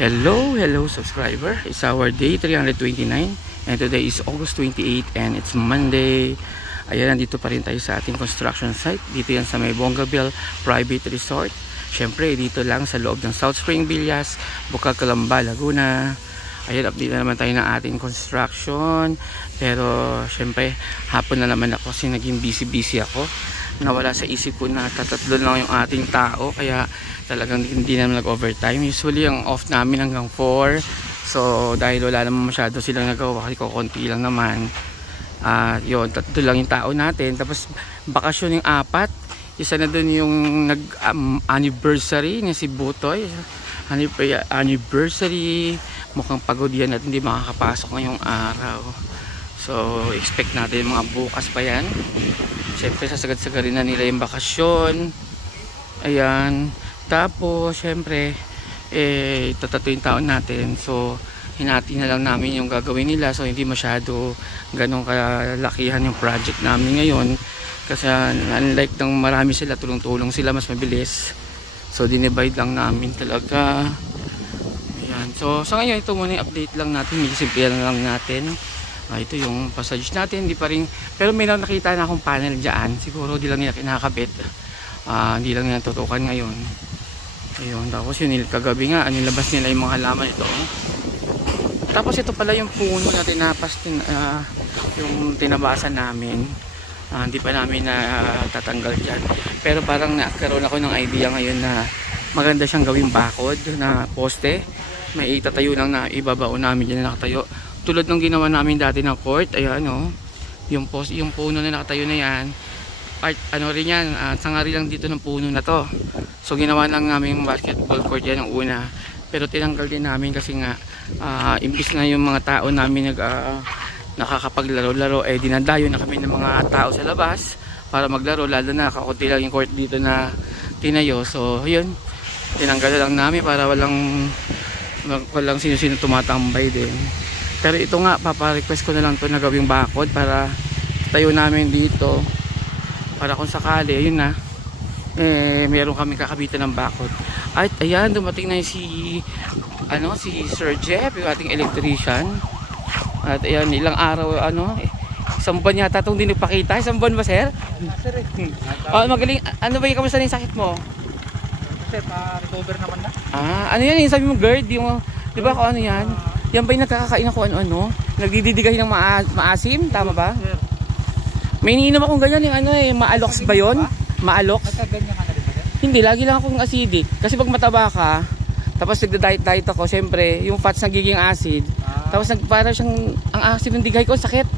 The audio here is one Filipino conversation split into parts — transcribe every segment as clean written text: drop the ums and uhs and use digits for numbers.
Hello subscriber. It's our day 329 and today is August 28 and it's Monday. Ayan, nandito pa rin tayo sa ating construction site. Dito yan sa may Bongabel Private Resort. Syempre dito lang sa loob ng South Spring Villas, Bukal, Calamba, Laguna. Ayan, update na naman tayo ng ating construction. Pero syempre hapon na naman ako kasi naging busy ako. Nawala sa isip ko na tatatlo lang yung ating tao, kaya talagang hindi naman nag-overtime. Usually ang off namin hanggang 4. So dahil wala naman masyado silang nagawa kasi konti lang naman, yun, tatlo lang yung tao natin. Tapos bakasyon yung 4. Isa na dun yung anniversary niya si Butoy. Anniversary, mukhang pagod yan at hindi makakapasok ngayong araw. So expect natin mga bukas pa yan. Siyempre sasagad-sagarin na nila yung bakasyon. Ayan. Tapos siyempre tatato yung taon natin. So hinati na lang namin yung gagawin nila. So hindi masyado ganong kalakihan yung project namin ngayon. Kasi unlike ng marami sila, tulong-tulong sila, mas mabilis. So dinivide lang namin talaga. Ayan. So sa ngayon ito muna yung update lang natin. Medyo simple lang natin. Ito yung passage natin, hindi pa rin, pero may nakita na akong panel dyan. Siguro di lang nila kinakabit, hindi lang nila tutukan ngayon. Ayun, tapos yun kagabi nga nilabas nila yung mga halaman ito. Tapos ito pala yung puno na tinapas yung tinabasan namin. Hindi pa namin na tatanggal dyan, pero parang nakaroon ako ng idea ngayon na maganda siyang gawing bakod na poste. May itatayo lang na ibabao namin dyan na nakatayo, tulad ng ginawa namin dati ng court. Ayan, yung puno na nakatayo na yan, ano rin yan, sangari lang dito ng puno na to. So ginawa lang namin yung basketball court yan ng una, pero tinanggal din namin kasi nga imbis na yung mga tao namin nakakapaglaro-laro, dinadayo na kami ng mga tao sa labas para maglaro, lalo na kakunti lang yung court dito na tinayo. So yun, tinanggal lang namin para walang sino-sino tumatambay din. Pero ito nga, papa-request ko na lang to na gawing bakod para tayo namin dito, para kung sakali, ayun na, meron kami kakabitan ng bakod. At ayan, dumating na si Sir Jeff, yung ating electrician. At ayan, ilang araw, isang buwan yata itong di nagpakita. Isang buwan ba, sir? Magaling. Ano ba yung kamusta na yung sakit mo? Sir, recover naman na. Ano yan, yung sabi mo, GERD, yung, di ba kung ano yan? Yan ba yung nagkakakain ako ano? Nagdididigay ng maasim? Tama ba? May iniinom akong ganyan yung maalox ba yun? Maalox? Nagkaganyan ka na rin ba? Hindi, lagi lang akong acidic. Kasi pag mataba ka, tapos nagda-diet ako, syempre, yung fats nagiging acid. Tapos para siyang, ang acid ng digay ko, sakit.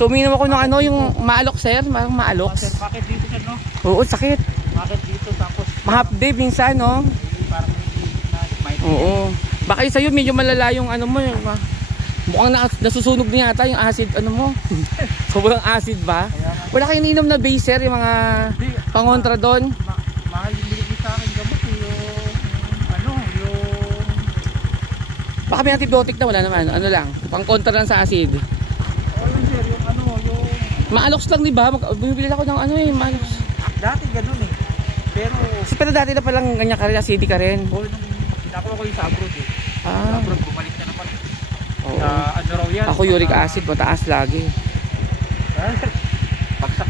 So umiinom ako ng yung maalox, sir. Maalox. Sir, bakit dito sir, no? Oo, sakit. Bakit dito tapos? Mahap day, minsan, no? Parang may oo. Baka sa'yo medyo malala yung mo, mukhang nasusunog na yata yung acid mo. Sobrang acid ba? Wala kayong ininom na baser, yung mga pangontra doon? Mahal yung binigay sa akin gamot yung baka may antibiotic na, wala naman. Ano lang, pangkontra lang sa acid. yun sir, yung Maalox lang, di ba? Bumibili ako ng maalox. dati ganun Pero dati na palang ganyan ka rin, acidic ka rin. nung nakuha ko yung sa abroad sa abroad, bumalik na naman. Oo. Raw yan? Ako uric acid, mataas lagi.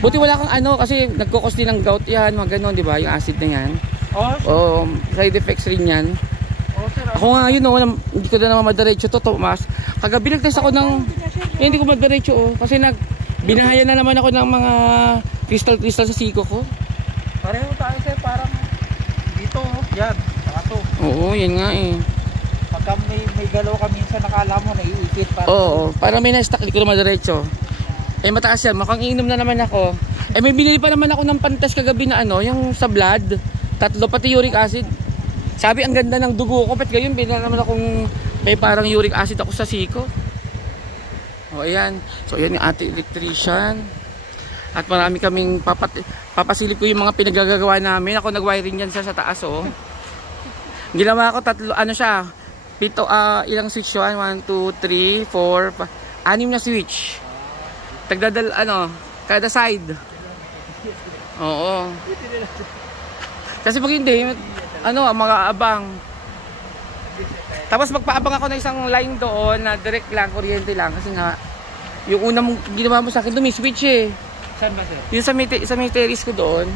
Buti wala kang kasi nagkukos din ng gout yan, mga ganon, di ba? Yung acid na yan. Side effects rin yan. Sir, ako nga yun, hindi ko na naman madaretso to, Tomas. Kagabi nag-test ako ng, hindi ko madaretso, kasi binahayan na naman ako ng mga crystal sa siko ko. Pareho tayo sir, parang dito, yan, saka Oo, yan nga pagka may galaw ka minsan, nakala mo naiikit. Oo, para may na-stuck, hindi ko na madaretso. Mataas yan, mukhang inom na naman ako. May binili pa naman ako ng pantas kagabi na yung sa blood, 3 pati uric acid. Sabi ang ganda ng dugo ko, pero gayon binili naman akong may parang uric acid ako sa siko. Ayan. So ayan yung ating electrician. At marami kaming papasilip ko yung mga pinagagagawa namin. Ako nag-wiring yan sa taas Ginawa ko 3, ilang switch yun? 1, 2, 3, 4, 6 na switch. Tagdadal, kada side. Oo. Kasi pag hindi, mga abang. Tapos magpaabang ako ng isang line doon na direct lang, kuryente lang. Kasi nga, yung una mong ginawa mo sa akin doon, may switch eh. Saan ba sir? Yung sa may terrace ko doon.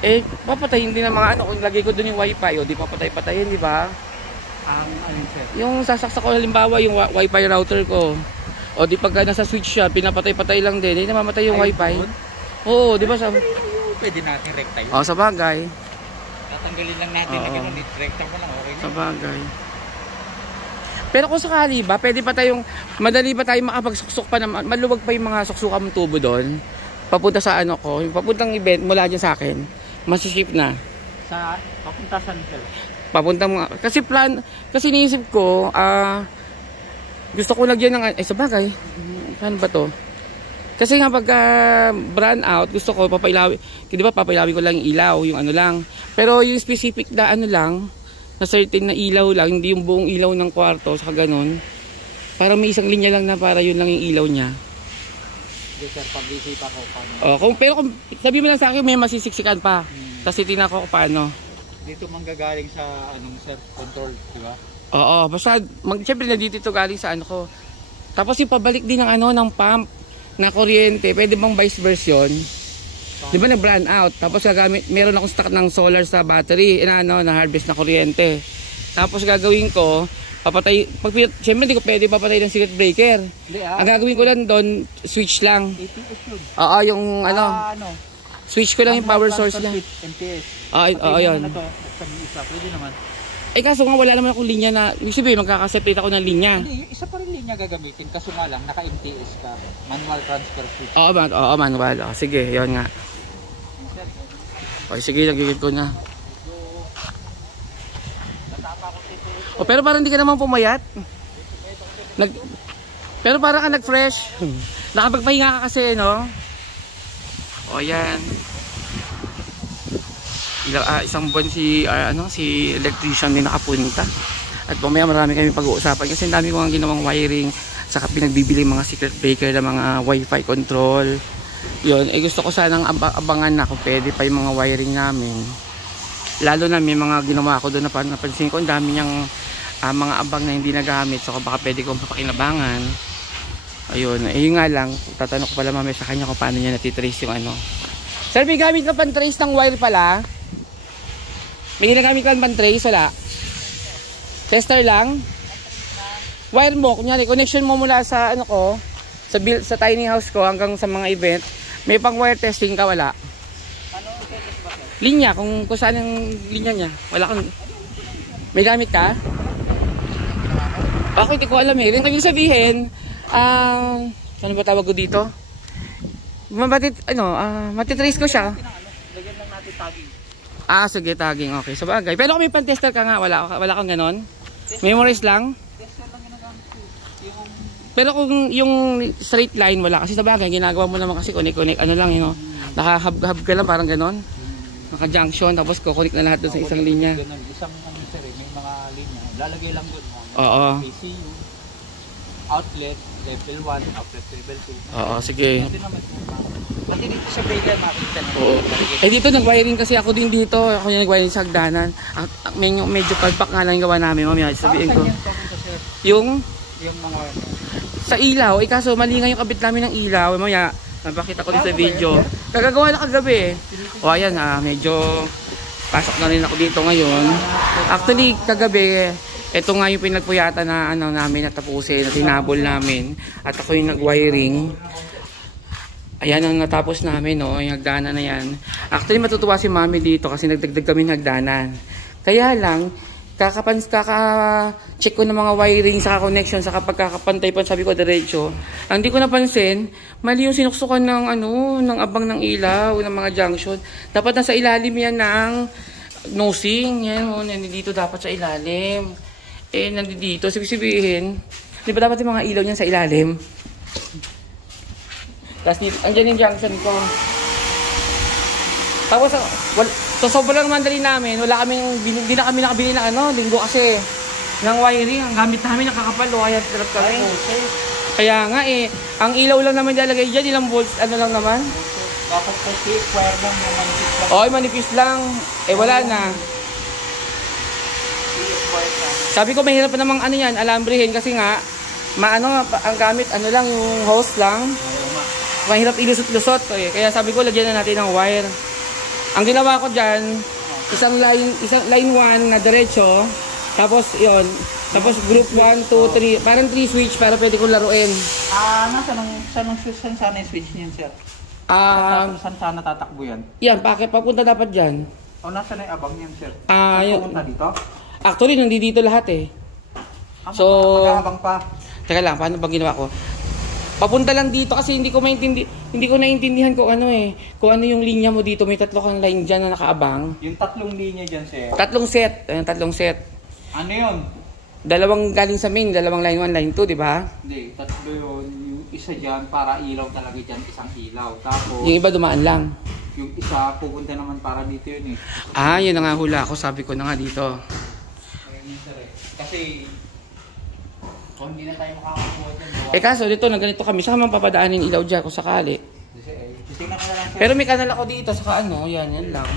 Eh, papatayin din ng mga ano. Kung lagay ko doon yung wifi, o di papatay-patayin, di ba? Alin sir? Yung sasaksak ko halimbawa, yung wifi router ko. O di pagka nasa switch siya, pinapatay-patay lang din. Hindi namamatay yung wifi. Oo, di ba? Pwede natin rekta yun. O, sa bagay. Tatanggalin lang natin na gano'n. Rekta mo lang, okay na. Sa bagay. Pero kung sakali ba, pwede pa tayong, madali pa tayong makapagsuksok pa naman, maluwag pa yung mga suksukan mong tubo doon. Papunta sa ano ko, yung papuntang event mula dyan sa akin, masiship na. Sa papunta saan sir? Papuntang mga, kasi niisip ko, gusto ko lagyan ng, sa bagay, paano ba to? Kasi nga pagka brand out, gusto ko papailawin, di ba papailawin ko lang yung ilaw, yung ano lang. Pero yung specific na ano lang, na certain na ilaw lang, hindi yung buong ilaw ng kwarto, saka ganun. Para may isang linya lang na para yun lang yung ilaw niya. Hindi sir, pag-isip ako paano. Pero kung sabi mo lang sa akin, may masisiksikan pa. Tapos titignan ko paano. Dito manggagaling sa anong sir, control, di ba? Oo, basta, siyempre nandito ito galing sa ano ko. Tapos yung pabalik din ng ano, ng pump, na kuryente, pwede bang vice version? Di ba nag-brand out? Tapos gagamit, meron akong stock ng solar sa battery, na harvest na kuryente. Tapos gagawin ko, papatay, siyempre hindi ko pwede papatay ng circuit breaker. Ang gagawin ko lang doon, switch lang. ATS yun. Oo, yung switch ko lang yung power source lang. MTS. Oo, yun. Pwede naman. Eh kaso nga wala naman akong linya na, ibig sabihin magkakaseparate ako ng linya. Hindi, isa pa rin linya gagamitin, kaso nga lang, naka-MTS ka. Manual transfer switch. Oo, manual. Sige, yun nga. Okay, sige, nagigit ko na. Pero parang hindi ka naman pumayat. Pero parang ka nag-fresh. Nakapagpahinga ka kasi, no? O, yan. Isang buwan si electrician din nakapunta. At mamaya marami kami pag-uusapan kasi ang dami ko ang ginawang wiring, saka pinagbibili mga secret breaker na mga wifi control. Yun, gusto ko sanang abangan na kung pwede pa yung mga wiring namin. Lalo na may mga ginawa ko doon na napansin ko, ang dami niyang mga abang na hindi nagamit, so baka pwede kong papakinabangan. Ayun, yun nga lang, tatanong ko pala mamaya sa kanya kung paano niya natitrace yung ano. Sir, may gamit ka pan-trace ng wire pala? May ginagamit ka pan-trace, wala? Tester lang? Wire mo, kunyari, connection mo mula sa ano ko, sa tiny house ko hanggang sa mga event, may pang wire testing ka, wala? Linya, kung saan yung linya niya. Wala kang... May gamit ka? Ako hindi ko alam eh. Rin kami sabihin, ano ba tawag ko dito? Matitrace ko siya. Lagyan lang natin tagging. Sige, tagging. Okay, sa bagay. Pero kung may pan-tester ka nga, wala kang ganon? Memorize lang? Tester lang ginagamit ko. Pero kung yung straight line, wala. Kasi sa bagay, ginagawa mo naman kasi connect, ano lang, nakahab-hab ka lang, parang ganon. Naka-junction, tapos kukunik na lahat doon sa isang linya. Isang sir, may mga linya. Lalagay lang doon. Oo. PCU, outlet, level 1, outlet level 2. Oo, sige. Pati dito sa breaker makikita na. Oo. Dito nag-wiring kasi ako din dito. Ako yung nag-wiring sa hagdanan. Medyo pagpak nga lang yung gawa namin. Mamaya sabihin ko. Yung mga sa ilaw. Kaso mali nga yung kabit namin ng ilaw. Mamaya napakita ko din sa video. Kagagawa na kagabi. O ayan, medyo pasok na rin ako dito ngayon. Actually, kagabi, ito nga yung pinagpuyatan na namin natapusin, na tinabol namin. At ako yung nag-wiring. Ayan ang natapos namin, no, yung hagdanan na yan. Actually, matutuwa si mami dito kasi nagdagdag kami ng hagdanan. Kaya lang, kaka-check ko ng mga wiring, saka connection, saka pagkakapantay pa, sabi ko diretso. Ang di ko napansin, mali yung sinuksukan ng abang ng ilaw, ng mga junction. Dapat nasa ilalim yan ng nosing. Yan, nandito dapat sa ilalim. Nandito. Sabihin, di ba dapat yung mga ilaw niyan sa ilalim? Tapos dito, andyan yung junction ko. Tapos, so sobrang mandali namin, hindi na kami nakabili ng linggo kasi ng wiring. Ang gamit namin nakakapal, kaya trap kami. Kaya nga ang ilaw lang naman nilalagay dyan, ilang volts, lang naman. Dapat kasi wire lang, manipis lang. Manipis lang. Wala na. Wire lang. Sabi ko mahirap pa namang ano yan, alambrehin kasi nga ang gamit lang yung hose lang. Mahirap ilusot-lusot eh. Kaya sabi ko lagyan na natin ng wire. Ang ginawa ko diyan, isang line 1 na diretso, tapos yon. Tapos group 1, 2, 3, parang 3 switch para pwede kong laruin. Saan sana yung switch niyan, sir? Saan sana tatakbo yan? Yan, papunta dapat dyan. O, nasa na yung abang yan, sir? Pupunta dito? Actually, nandito lahat eh. So, mag-aabang pa. Teka lang, paano bang ginawa ko? Papunta lang dito kasi hindi ko naiintindihan kung ano eh. Kung ano yung linya mo dito, may 3 kang line dyan na nakaabang. Yung 3 linya dyan, sir? 3 set. Ayun, 3 set. Ano yun? 2 galing sa main, 2 line 1, line 2, di ba? Hindi, 3 yun. Yung isa dyan, para ilaw talaga dyan, isang ilaw. Tapos, yung iba dumaan lang. Yung isa, pupunta naman para dito yun eh. Yun na nga hula ko. Sabi ko na nga dito. Kasi, kung hindi na tayo makakakuha dyan. Kaso dito, na ganito kami. Saka man papadaanin ilaw dyan kung sakali. Pero may kanal ako dito, saka yan lang.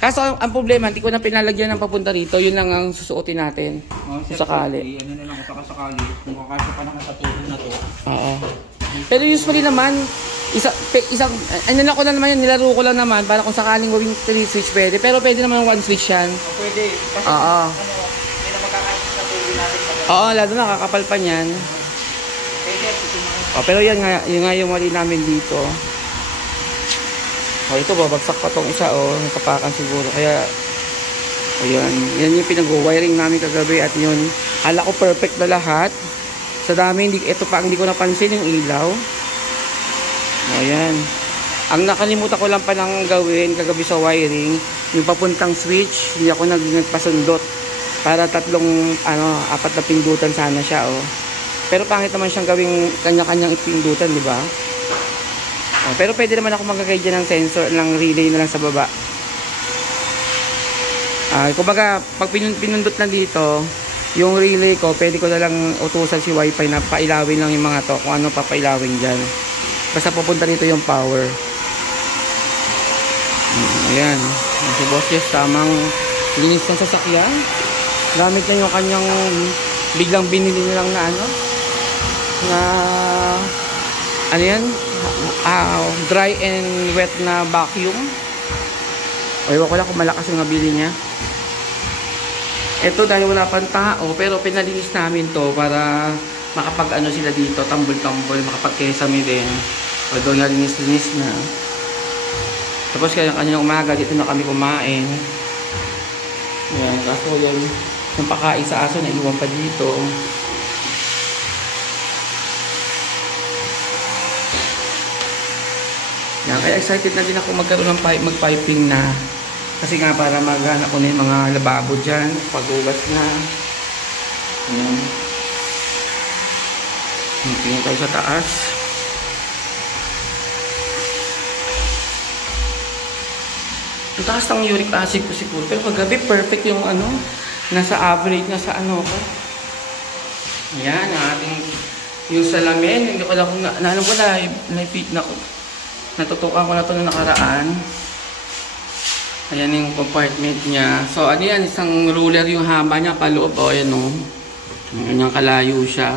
Kaso ang problema, hindi ko na pinalagyan ng papunta rito. Yun lang ang susuotin natin. Kung sakali. Ano na lang kung sakali. Kung kakasya pa naman sa tubo na to. Oo. Pero usually naman, ko lang naman yan, nilaro ko lang naman para kung sakaling gawing 3 switch pwede. Pero pwede naman 1 switch yan. Pwede. Kasi hindi na magkakasya sa tubo natin. Oo, lalo na kakapal pa niyan. Pero yan nga yung mali namin dito. Ito babagsak pa tong isa nakapakan siguro. Kaya yan yung pinag-wiring namin kagabi at yun. Hala ko perfect na lahat. Sa dami, ito pa hindi ko napansin yung ilaw. Ayan. Ang nakalimutan ko lang pa nang gawin kagabi sa wiring, yung papuntang switch, hindi ako nagpasundot. Para 4 na pindutan sana siya Pero pangit naman siyang gawing kanya-kanyang ipindutan, di ba? Pero pwede naman ako magagay dyan ng sensor, ng relay na lang sa baba. Kumbaga, pag pinundot na dito, yung relay ko, pwede ko na lang utusan si wifi na pailawin lang yung mga to, kung ano papailawin dyan. Basta pupunta dito yung power. Ayan. Si Boss Jess, tamang linis ng sasakyan. Gamit na yung kanyang biglang binili nilang dry and wet na vacuum. Ewan ko lang kung malakas yung nabili niya. Ito dahil wala pang tao, pero pinalinis namin to para makapag sila dito, tambol-tambol, makapag-kesame din. Although nalinis-linis na. Tapos kanina umaga, dito na kami kumain. Yan, kaso yung pakain sa aso na iwan pa dito. Yan, kaya excited na din ako magkaroon ng mag-piping na. Kasi nga para maghanap ko na yung mga lababo dyan, pag-ugas na. Yan. Tingin tayo sa taas. Ang taas ng uric acid ko siguro. Pero kagabi perfect yung nasa average na sa ko. Ayan, ang ating yung salamin. Hindi ko lang kung naalam ko na-fit na ko. Natutukan ko na ito na nakaraan. Ayan yung compartment niya. So ano yan, isang ruler yung haba niya paloob. Ayan Ganyan kalayo siya.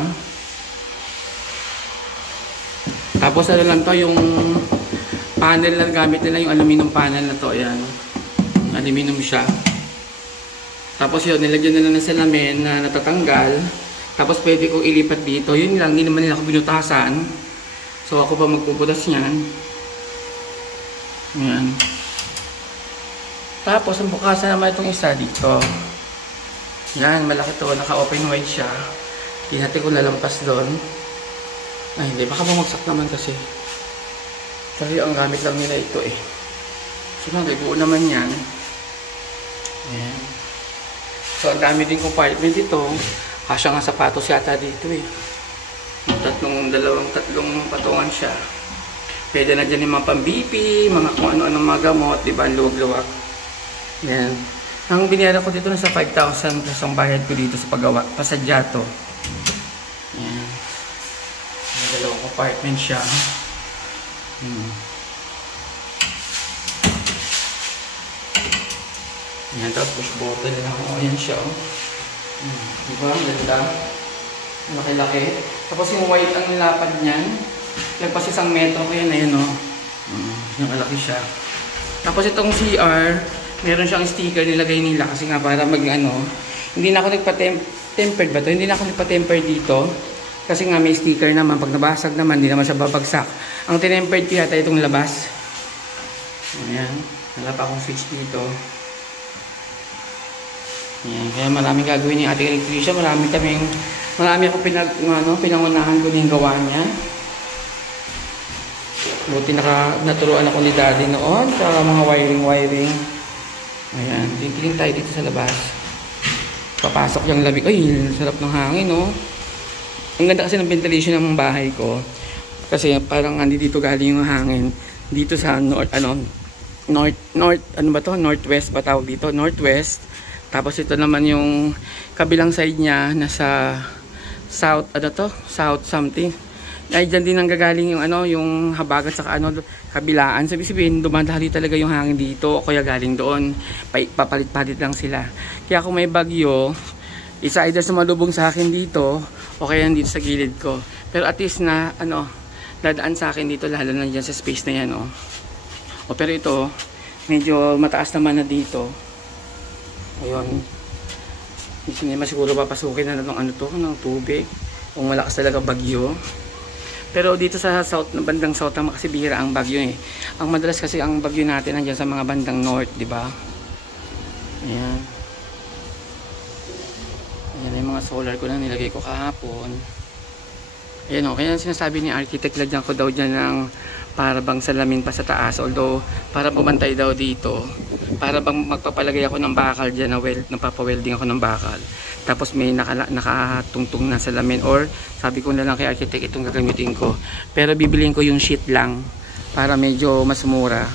Tapos lang to yung panel na gamit nila, yung aluminum panel na to. Ayan. Aluminum siya. Tapos yun, nilagyan nila ng salamin na natatanggal. Tapos pwede kong ilipat dito. Yun lang, hindi naman nila ako binutasan. So ako pa magpuputas niyan. Ayan. Tapos ang bukasan naman itong isa dito. Yan, malaki to. Naka-open wide siya. Hinati ko lalampas doon. Ay, hindi. Baka bumagsak naman kasi. Kasi ang gamit lang nila ito So, buo naman yan. Ayan. So, ang dami din compartment dito. Kasya nga sapatos yata dito Tatlong patungan siya. Pwede na dyan yung mga pang-BP, mga kung ano-ano mga gamot, diba? Ang luwag-luwag. Yan. Ang binayaran ko dito nasa 5,000 plus ang bayad ko dito sa paggawa. Pasadya to. Yan. May dalawang compartment siya. Yan. Tapos push button lang. Ayan siya. Diba? Ganda. Laki-laki. Tapos yung white ang nilapad niyan. Lagpas 1 metro ko yan. Ayan o. Yung kalaki siya. Tapos itong CR, meron siyang sticker nilagay nila kasi nga para mag ano. Hindi na ako nagpa-tempered ba to? Hindi na ako nagpa-tempered dito. Kasi nga may sticker naman. Pag nabasag naman, hindi naman siya babagsak. Ang tinempered ko yata itong labas. Ayan. Wala pa akong switch dito. Ayan. Kaya maraming gagawin ni ating electrician. Marami akong pinangunahan ko yung gawa niya. Buti naturuan ako ni daddy noon sa mga wiring. Ayan. Tingin tayo dito sa labas. Papasok yung lamig. Ay, sarap ng hangin, no? Ang ganda kasi ng ventilation ng bahay ko. Kasi parang dito galing yung hangin. Dito sa northwest ba tawag dito? Northwest. Tapos ito naman yung kabilang side niya nasa south, south something. Ay dyan din nanggagaling yung yung habagat sa kabilaan. Sabihin, dumadali talaga yung hangin dito o kaya galing doon. Papalit-palit lang sila. Kaya kung may bagyo, isa either sumalubong sa akin dito o kaya dito sa gilid ko. Pero at least na dadaan sa akin dito lalo na dyan sa space na yan pero ito medyo mataas naman na dito. Ayun. Hindi naman siguro papasukin na ng tubig kung malakas talaga bagyo. Pero dito sa south, bandang south naman kasi bihira ang bagyo eh. Ang madalas kasi ang bagyo natin nandiyan sa mga bandang north, di ba? Ayan. Ayan yung mga solar ko na nilagay ko kahapon. Ayan kaya sinasabi ni architect, lagyan ko daw dyan ng para bang salamin pa sa taas. Although, para bumantay daw dito. Para bang magpapalagay ako ng bakal dyan, napapawelding ako ng bakal. Tapos may nakatungtong na salamin. Or, sabi ko na lang kay architect, itong gagamitin ko. Pero bibiliin ko yung sheet lang. Para medyo mas mura.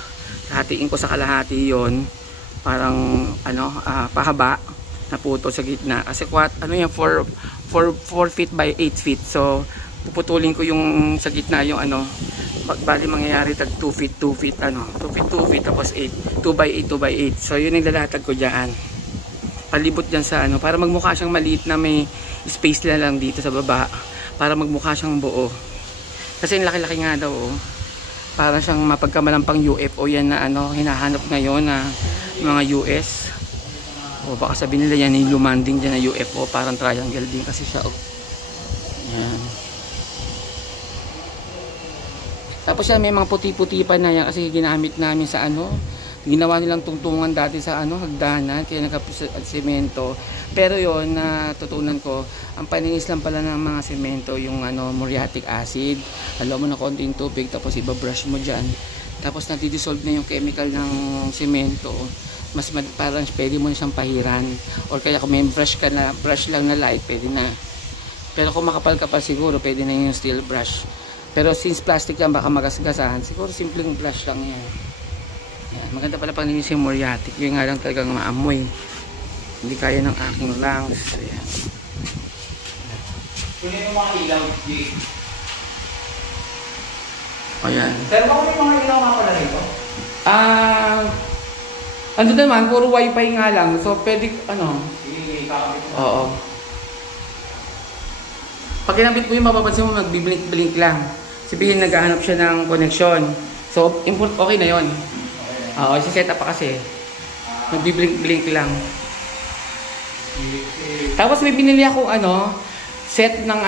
Hatiin ko sa kalahati yon. Parang, pahaba. Na puto sa gitna. Kasi 4 feet by 8 feet. So, puputulin ko yung sa gitna yung bali mangyayari tag 2 feet 2 feet 2 feet tapos 8 2 by 8 2 by 8. So yun yung lalatag ko diyan. Palibot diyan sa para magmukha siyang maliit na may space lang dito sa baba para magmukha siyang buo. Kasi laki-laki nga daw para siyang mapagkamalampang UFO yan na hinahanap ngayon na mga US. O baka sabihin nila yan yung lumanding diyan na UFO, parang triangle din kasi siya Yan. Tapos yan, may mga puti-puti pa na yan kasi ginamit namin sa ginawa nilang tungtungan dati sa hagdanan, kaya nagkapos semento. Pero yon natutunan ko, ang paninis lang pala ng mga semento yung muriatic acid. Halo mo na konting tubig tapos ibabrush mo dyan. Tapos natidissolve na yung chemical ng semento. Mas parang pwede mo na siyang pahiran. Or kaya kung may brush lang na light, pwede na. Pero kung makapal-kapal siguro, pwede na yung steel brush. Pero since plastic lang, baka magasgasahan. Siguro simpleng brush lang yan. Yan. Maganda pala pang linis yung muriatic. Yung nga lang talagang maamoy. Hindi kaya ng aking lungs. Ayan. Kunin yung mga ilaw, Jake. Ayan. Pero bakit yung mga ilaw nga pala rito? Ano naman, puro wifi nga lang. So, pwede, Sige, kakabit mo. Oo. Pag kinabit mo yung mapapansin mo, magbiblink-blink lang. Sabihin, naghahanap siya ng connection. So, okay na yon. Oo, set up pa kasi. Magbiblink-blink lang. Tapos may binili akong set ng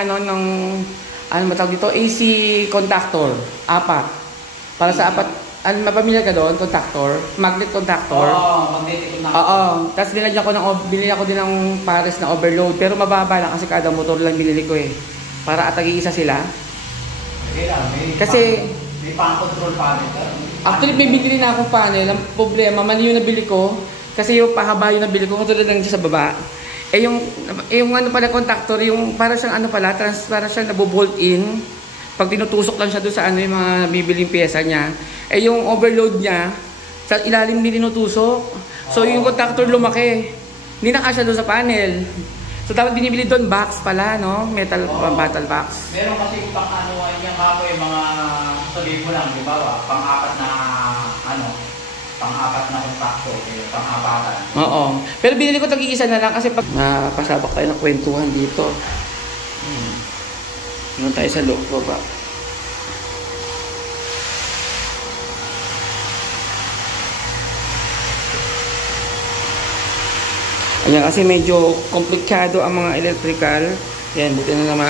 matawag dito, AC contactor. 4. Para sa 4. Mapamilya ka doon, contactor, magnet contactor. Magnetic contactor. Tapos binili ako din ng pares na overload. Pero mababa lang kasi kada motor lang binili ko para atagi isa sila. Kasi may pan-control panel. Actually, may binili na akong panel. Ang problema, mali yung nabili ko. Kasi yung pahaba yung nabili ko, katulad lang sa baba. Yung contactor, yung para siyang para siyang nabobolt in. Pag tinutusok lang siya doon sa yung mga bibiling pyesa niya, yung overload niya, sa ilalim din tinutusok. So yung contactor lumaki. Hindi na kasya doon sa panel. So dapat binibili doon box pala, metal battle box. Meron kasi pang niya kapo yung mga sabihin mo lang, di ba? Pang-4 na pang-apat na compacto, pang-apatan. Oo. Pero binili ko tag-iisa na lang kasi pag napasabak tayo ng kwentuhan dito. Doon tayo sa loob ba? Ayan, kasi medyo komplikado ang mga electrical. Yan, buti na naman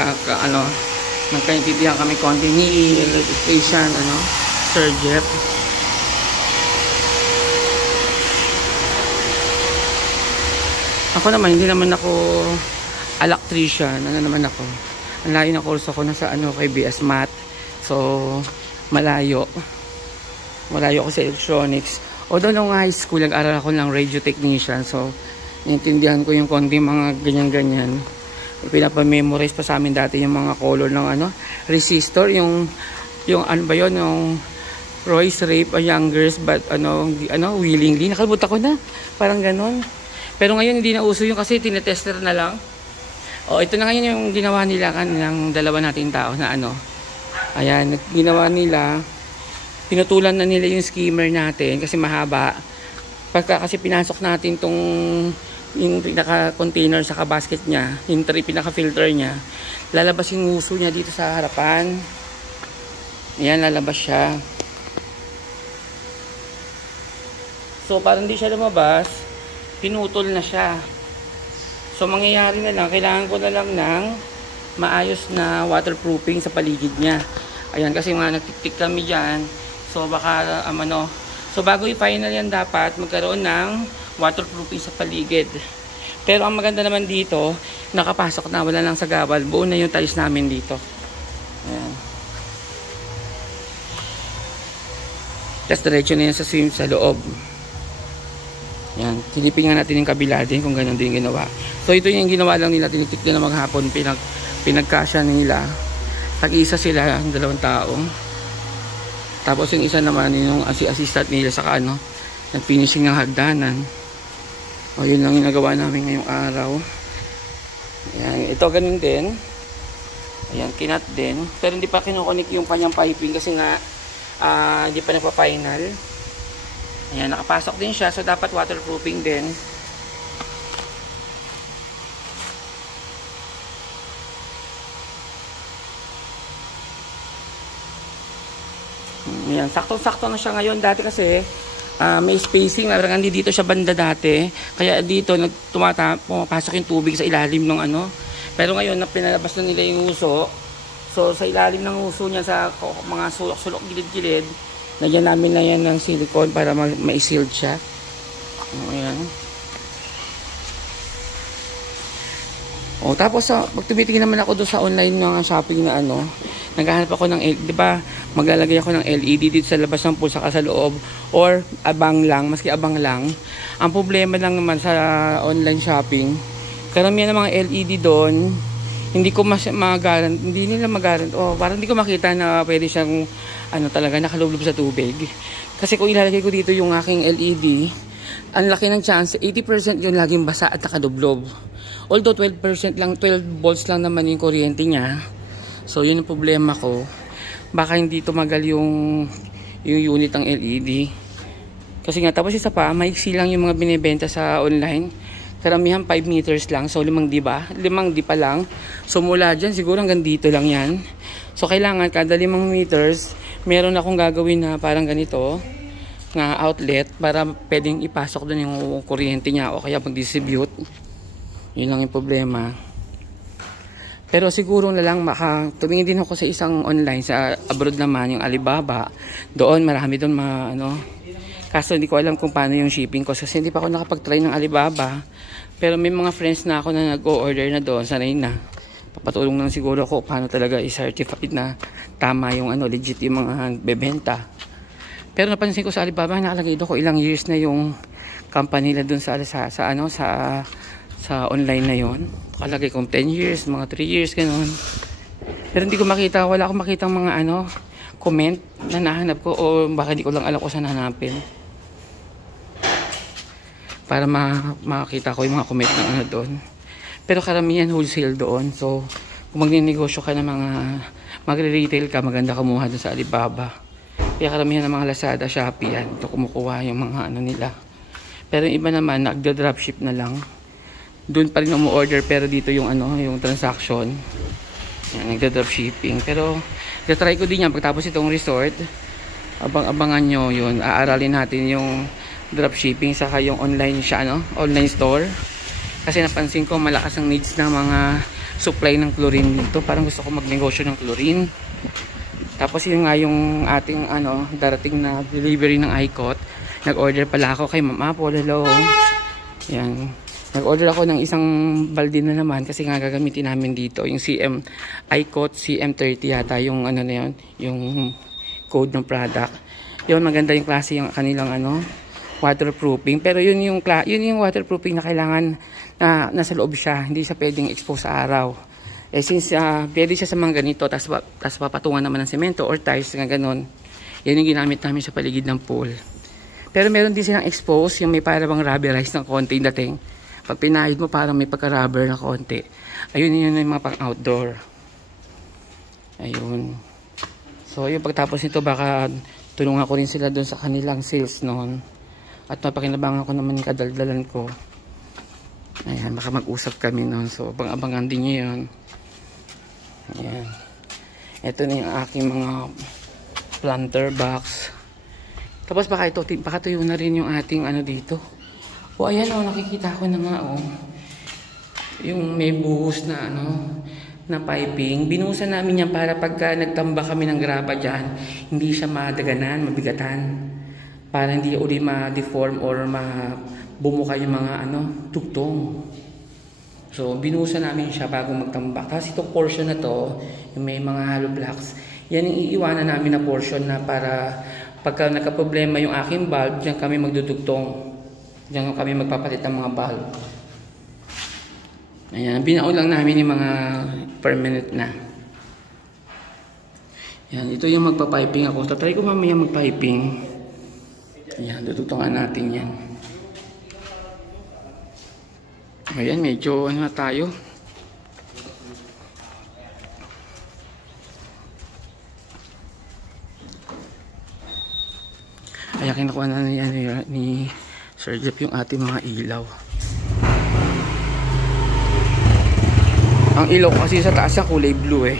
nagkaintindihan kami konti ni electrician, Sir Jeff. Ako naman, hindi naman ako electrician. Ano naman ako? Ang layo na course ako nasa kay BS Math. So, malayo. Malayo ako sa electronics. Although nung high school, nag-aral ako ng radio technician. So, naintindihan ko yung konti mga ganyan-ganyan. Pinapamemorize pa sa amin dati yung mga color ng resistor. Yung ano ba yun? Yung Royce Rape, youngers, but willingly. Nakalimutan ko na. Parang ganon. Pero ngayon hindi na uso yung kasi tinetester na lang. Ito na ngayon yung ginawa nila ng dalawa nating tao na Ayan, ginawa nila. Pinutulan na nila yung skimmer natin kasi mahaba. Kasi pinasok natin yung pinaka-container sa basket niya, yung pinaka-filter niya, lalabas yung uso niya dito sa harapan. Ayan, lalabas siya. So, para hindi siya lumabas, pinutol na siya. So, mangyayari na lang, kailangan ko na lang ng maayos na waterproofing sa paligid niya. Ayan, kasi mga nagtiktik kami dyan. So, baka, so, bago i-final yan, dapat magkaroon ng waterproofing sa paligid. Pero ang maganda naman dito, nakapasok na, wala lang sa gabal. Buo na yung tiles namin dito. Ayan. Tapos diretso na yan sa swim sa loob. Yan, silipin nga natin yung kabila din kung gano'n din ginawa. So ito yung ginawa lang nila, tinitik nila maghapon, pinagkasya nila. Tag-isa sila, ang dalawang tao. Tapos yung isa naman, yung assistant nila sa nag-finishing ng hagdanan. Yun lang yung nagawa namin ngayong araw. Ayan, ito ganun din. Ayan, kinat din. Pero hindi pa kinukunik yung kanyang piping kasi nga, hindi pa nagpa-final. Ayan, nakapasok din siya. So, dapat waterproofing din. Ayan, sakto-sakto na siya ngayon. Dati kasi, may spacing. Parang dito siya banda dati. Kaya dito, pumapasok yung tubig sa ilalim ng Pero ngayon, pinalabas na nila yung uso. So, sa ilalim ng uso niya, sa mga sulok-sulok gilid-gilid, nagyan namin na yan ng silicone para ma-sealed siya. Ayan. Tapos pag tumitingin naman ako doon sa online ng shopping na naghahanap ako ng di ba, maglalagay ako ng LED dito sa labas ng pool saka sa loob or abang lang, maski abang lang. Ang problema lang naman sa online shopping, karamihan ng mga LED doon, hindi ko hindi nila mag-guarantee. Parang hindi ko makita na pwede siyang talaga nakalublob sa tubig. Kasi kung ilalagay ko dito yung aking LED, ang laki ng chance, 80% yun laging basa at nakadublob. Although 12% lang, 12 volts lang naman yung kuryente niya. So yun ang problema ko. Baka hindi tumagal yung unit ng LED. Kasi nga, tapos isa pa, maiksi lang yung mga binibenta sa online. Karamihan 5 meters lang. So 5 di ba? 5 di pa lang. So mula dyan, siguro hanggang dito lang yan. So kailangan kada 5 meters, meron akong gagawin na parang ganito na outlet para pwedeng ipasok doon yung kuryente niya o kaya mag-distribute. Yun lang yung problema. Pero siguro na lang tumingin din ako sa isang online sa abroad naman, yung Alibaba. Doon marami doon kaso hindi ko alam kung paano yung shipping ko kasi hindi pa ako nakapag-try ng Alibaba. Pero may mga friends na ako na nag-o-order na doon, sanay na. Papatulong lang siguro ako paano talaga i-certified na tama yung legit yung mga bebenta. Pero napansin ko sa Alibaba, nakalagay doon ko ilang years na yung company nila doon sa online na yon. Nakalagay kong 10 years, mga 3 years ganun. Pero hindi ko makita, wala akong makita mga comment na nahanap ko o baka hindi ko lang alam kung saan hanapin. Para makakita ko yung mga comment ng doon. Pero karamihan wholesale doon. So, kung magninegosyo ka ng magre-retail ka, maganda kumuha doon sa Alibaba. Kaya karamihan ng mga Lazada, Shopee yan. Ito kumukuha yung mga ano nila. Pero yung iba naman, nagda-dropship na lang. Doon pa rin umu-order pero dito yung ano, yung transaction. Yan, nagda-dropshipping. Pero try ko din yan pagtapos itong resort. Abangan nyo yun. Aaralin natin yung dropshipping saka yung online siya, no? Online store. Kasi napansin ko malakas ang needs ng mga supply ng chlorine dito. Parang gusto ko magnegosyo ng chlorine. Tapos yun nga yung ating ano, darating na delivery ng ICOT. Nag-order pala ako kay Mama Apple. Hello. Yan. Nag-order ako ng isang balde na naman kasi nga gagamitin namin dito. Yung ICOT CM30 yata yung ano na yun. Yung code ng product. Yun, maganda yung klase yung kanilang ano, waterproofing. Pero yun yung waterproofing na kailangan na nasa loob siya. Hindi siya pwedeng expose sa araw. Eh since pwede siya sa mga ganito, tas papatungan naman ng semento or tiles nga ganon. Yan yung ginamit namin sa paligid ng pool. Pero meron din silang expose, yung may parang rubberize ng konti dating. Pag pinahid mo parang may pagka-rubber na konti. Ayun yun yung mga pang outdoor. Ayun. So yung pagtapos nito baka tulungan ko rin sila doon sa kanilang sales noon. At mapakinabangan ko naman yung kadaldalan ko. Ayan, baka mag-usap kami noon. So abangan din nyo yun. Ayan. Ito na yung aking mga planter box. Tapos baka tuyo na rin yung ating ano dito. O ayan o, nakikita ko na nga o. Yung may buhos na ano, na piping. Binuhusan namin yan para pagka nagtamba kami ng graba dyan, hindi siya madaganan, mabigatan. Para hindi uli ma-deform or bumuka yung mga ano, tugtong. So, binuhusan namin siya bago magtambak. Tapos itong portion na to, yung may mga hollow blocks, yan yung iiwanan namin na portion na para pagka nagka-problema yung aking bulb, diyan kami magdudugtong. Diyan kami magpapalit ng mga bulb. Ayan, binaon lang namin yung mga permanent na. Ayan, ito yung magpa-piping ako. Tatry ko mamaya mag-piping. Ayan, dudugtungan natin yan. Ayan, medyo ano na tayo. Ayan, kinukuha na ni Sir Jeff yung ating mga ilaw. Ang ilaw kasi sa taas sa kulay blue eh.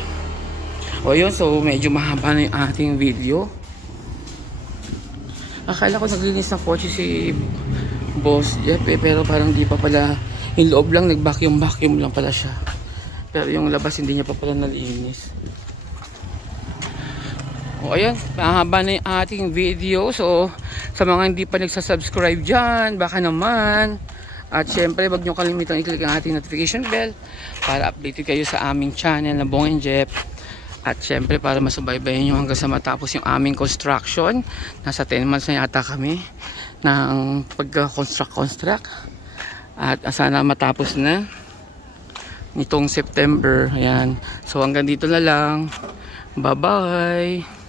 O yun, so medyo mahaba na yung ating video. Akala ko naglinis ng kotse si Boss Jeff eh, pero parang di pa pala. Yung loob lang, nag-vacuum lang pala siya. Pero yung labas, hindi niya pa pala nalinis. O ayan, mahaba na yung ating video. So, sa mga hindi pa nagsasubscribe dyan, baka naman. At syempre, wag nyo kalimutan i-click ang ating notification bell para updated kayo sa aming channel na Bong and Jeff. At syempre, para masubaybayan nyo hanggang sa matapos yung aming construction. Nasa 10 months na yata kami ng pag-construct. At sana matapos na nitong September. Ayan. So hanggang dito na lang. Bye-bye.